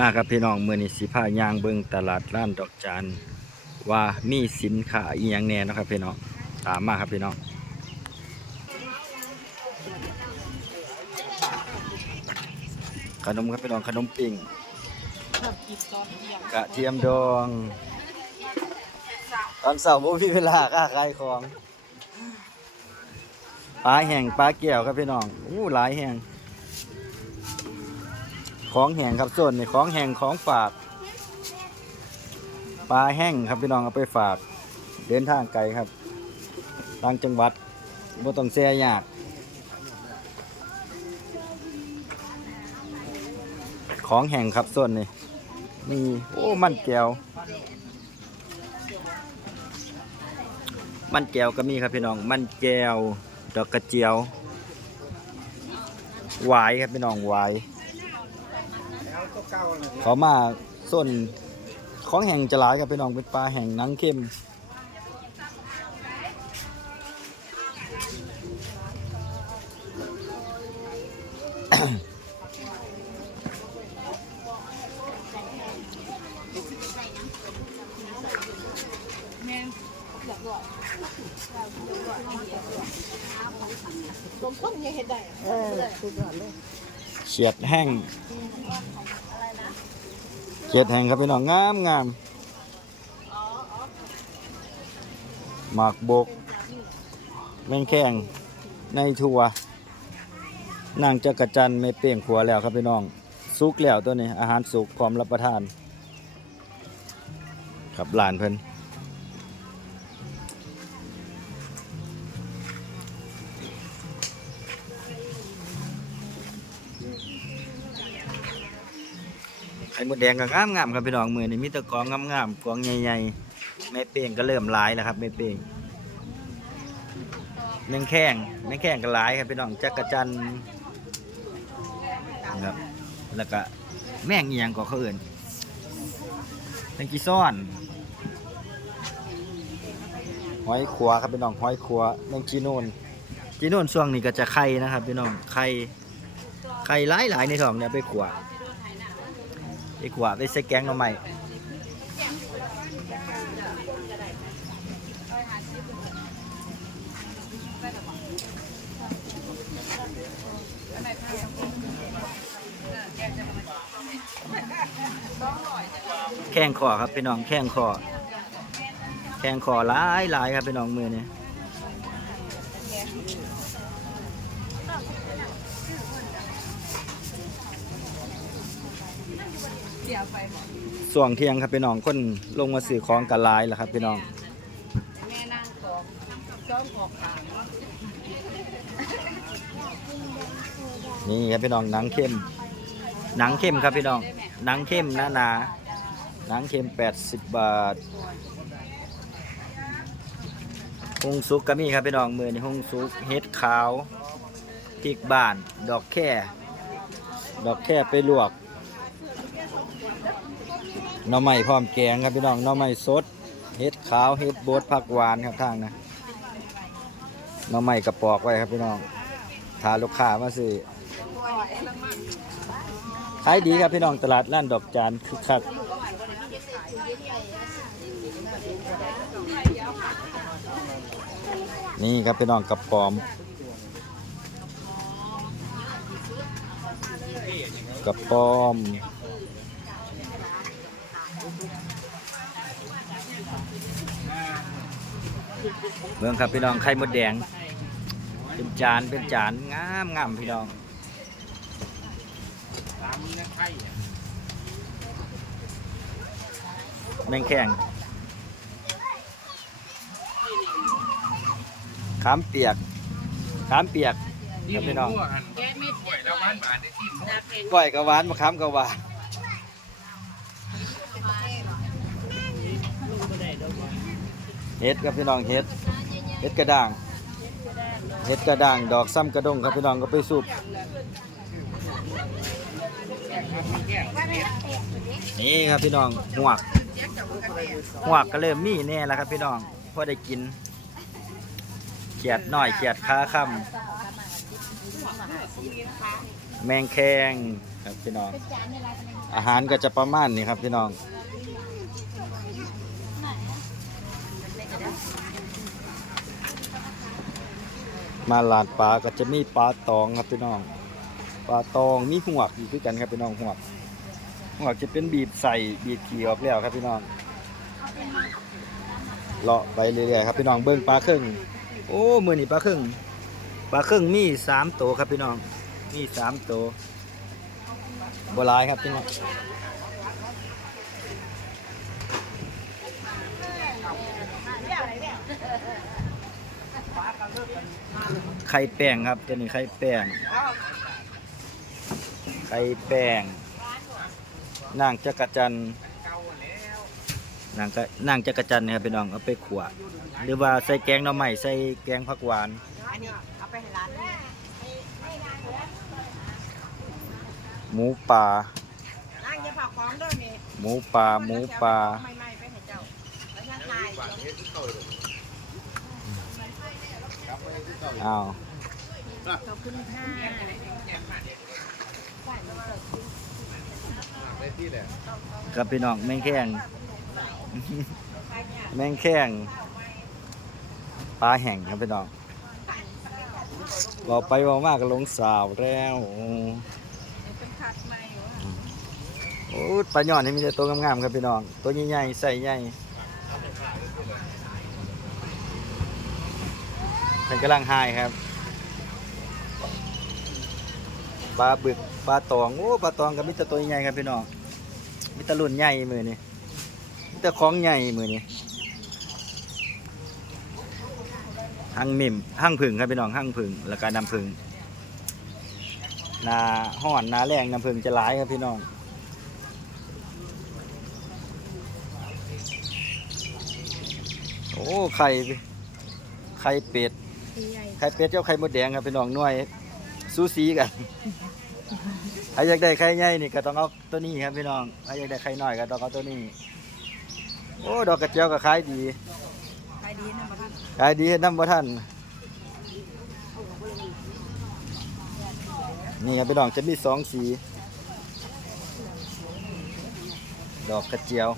มาครับพี่น้องเมื่อนี้สิพายางเบิงตลาดร้านดอกจานว่ามีสินค้าอีหยังแน่นะครับพี่น้องตามมาครับพี่น้องขนมครับพี่น้องขนมปิ้งกระเทียมดองตอนเสาร์บ่มีเวลาค่าขายของปลาแห้งปลาแก้วครับพี่น้องอู้หลายแห้ง ของแห้งครับส่วนนี่ของแห้งของฝากปลาแห้งครับพี่น้องเอาไปฝาก เดินทางไกลครับต่างจังหวัดบ่ต้องแซ่ยยากของแห้งครับส่วนนี่มีโอ้มันแก้ว มันแก้วก็มีครับพี่น้อง มันแก้วดอกกระเจียวหวายครับพี่น้องหวาย เขามาส่วนของแห่งจะหลายครับพี่น้องเป็นปลาแห่งหนังเข้มสมต้มยังเห็นได้เออสุดยอดเลยเฉียดแห้ง เจ็ดแห่งครับพี่น้องงามงามหมากบก แมงแข้งในทัวนางจักรจันทร์ไม่เปลี่ยงขัวแล้วครับพี่น้องสุกแล้วตัวนี้ อาหารสุกพร้อมรับประทาน ครับหลานเพิ่น ไข่มดแดงก็งามงามครับพี่น้องมือนี่มีแตะกองงามงามกองใหญ่ๆแม่เป้งก็เริ่มหลายแล้วครับแม่เป้งแมงแข้งแมงแข้งก็หลายครับพี่น้องจักรจันครับแล้วก็แม่งอียงก็เขาเอื่นแมงกีซ่อนหอยขัวครับพี่น้องหอยขัวแมงจีนูนจีนูนช่วงนี้ก็จะไข่นะครับพี่น้องไข่ไข่หลายหลายๆในท้องเนี่ยไปขัว ไปขวาไปใส่แกงหน่อไม้แข้งคอครับพี่น้องแข้งคอแข้งคอหลายหลายครับพี่น้องมือเนี่ย ส่วงเที่ยงครับพี่น้องคนลงมาซื้อของกันลายแล้วครับพี่น้องแม่นั่งกองจ้องกอกขางนี่ครับพี่น้องหนังเข้มหนังเข้มครับพี่น้องหนังเข้มหนาหนาหนังเข้ม 80 บาทฮงซุกก็มีครับพี่น้องมือนี่ฮงซุกเฮ็ดขาวพริกบาน ดอกแค่ ดอกแค่ไปลวก หน่อไม้พร้อมแกงครับพี่น้องหน่อไม้สดเฮ็ดขาวเฮ็ดบดผักหวานครับทางนะหน่อไม้กระปอกไว้ครับพี่น้องถาลูกค้ามาซื้อขายดีครับพี่น้องตลาดร้านดอกจานคึกคักนี่ครับพี่น้องกระปอมกระปอม เมืองครับพี่น้องไข่มดแดง เป็นจานเป็นจานงามงามพี่น้องแมงแข้งขามเปียกขามเปียกครับพี่น้องแกไม่ป่วยแล้วบ้านบาดได้ที่นักเองก้อยกะหวานมะขามกะหวาน เฮ็ดครับพี่น้องเฮ็ดเฮ็ดกระด้างเฮ็ดกระด้างดอกซ้ำกระดงครับพี่น้องก็ไปสูบนี่ครับพี่น้องหวกหวกก็เริ่มมีแน่แล้วครับพี่น้องพอได้กินเขียดหน่อยเขียดค้าค่ำแมงแคงครับพี่น้อง อาหารก็จะประมาณนี้ครับพี่น้อง มาลาดปลาก็จะมีปลาตองครับพี่น้อง ปลาตองมีหัวกอีกคือกันครับพี่น้องหัวกหัวกจะเป็นบีบใส่บีบขี่ออกแล้วครับพี่น้องเลาะไปเรื่อยๆครับพี่น้องเบิ้งปลาครึ่งโอ้มือนี่ปลาครึ่งปลาครึ่งมีสามตัวครับพี่น้องมีสามตัวบัวลายครับพี่น้อง ไข่แป้งครับตัวนี้ไข่แป้งไข่แป้งนางจักรจันนางกะนางจักรจันนยครับพี่น้องเอาไปขวหรือว่าใส่แกงหน่อไม้ใส่แกงผักหวานอันนี้เอาไปให้ร้านหมูป่าหมูป่าหมูป่า ไม่ไม่ไปให้เจ้าแล้วยังทาย อ้าวขอบคุณค่ะกับพี่น้องแมงแข้งแมงแข้งปลาแห้งครับพี่น้องบอกไปบอกมากก็ลงสาวแล้วโอ้เป็นคัดใหม่วะโอ้ปลาหย่อนนี่มีแต่ตัวงามๆครับพี่น้อง ตัวใหญ่ๆใส่ใหญ่ เป็นกำลังหายครับปลาบึกปลาตองโอ้ปลาตองกับมิตรตัวใหญ่ครับพี่น้องมิตรรุ่นใหญ่มือนี่มิตรของใหญ่มือนี่หั่งมิมหั่งผึ่งครับพี่น้องหั่งผึ่งแล้วก็น้ำผึ่งนาห่อนนาแรงน้ำผึ่งจะหลายครับพี่น้องโอ้ไข่ไข่เป็ด ไข่เป็ดเจ้าไข่มดแดงครับพี่น้องหน่วยซูซีกันใครอยากได้ไข่ใหญ่นี่ก็ต้องเอาตัวนี้ครับพี่น้องใครอยากได้ไข่น้อยก็ต้องเอาตัวนี้ โอ้ดอกกระเจียวก็ขายดีขายดีนะมาท่านขายดีเฮ็ดน้ำบ่ทันนี่ครับพี่น้องจะมีสองสี ดอกกระเจียว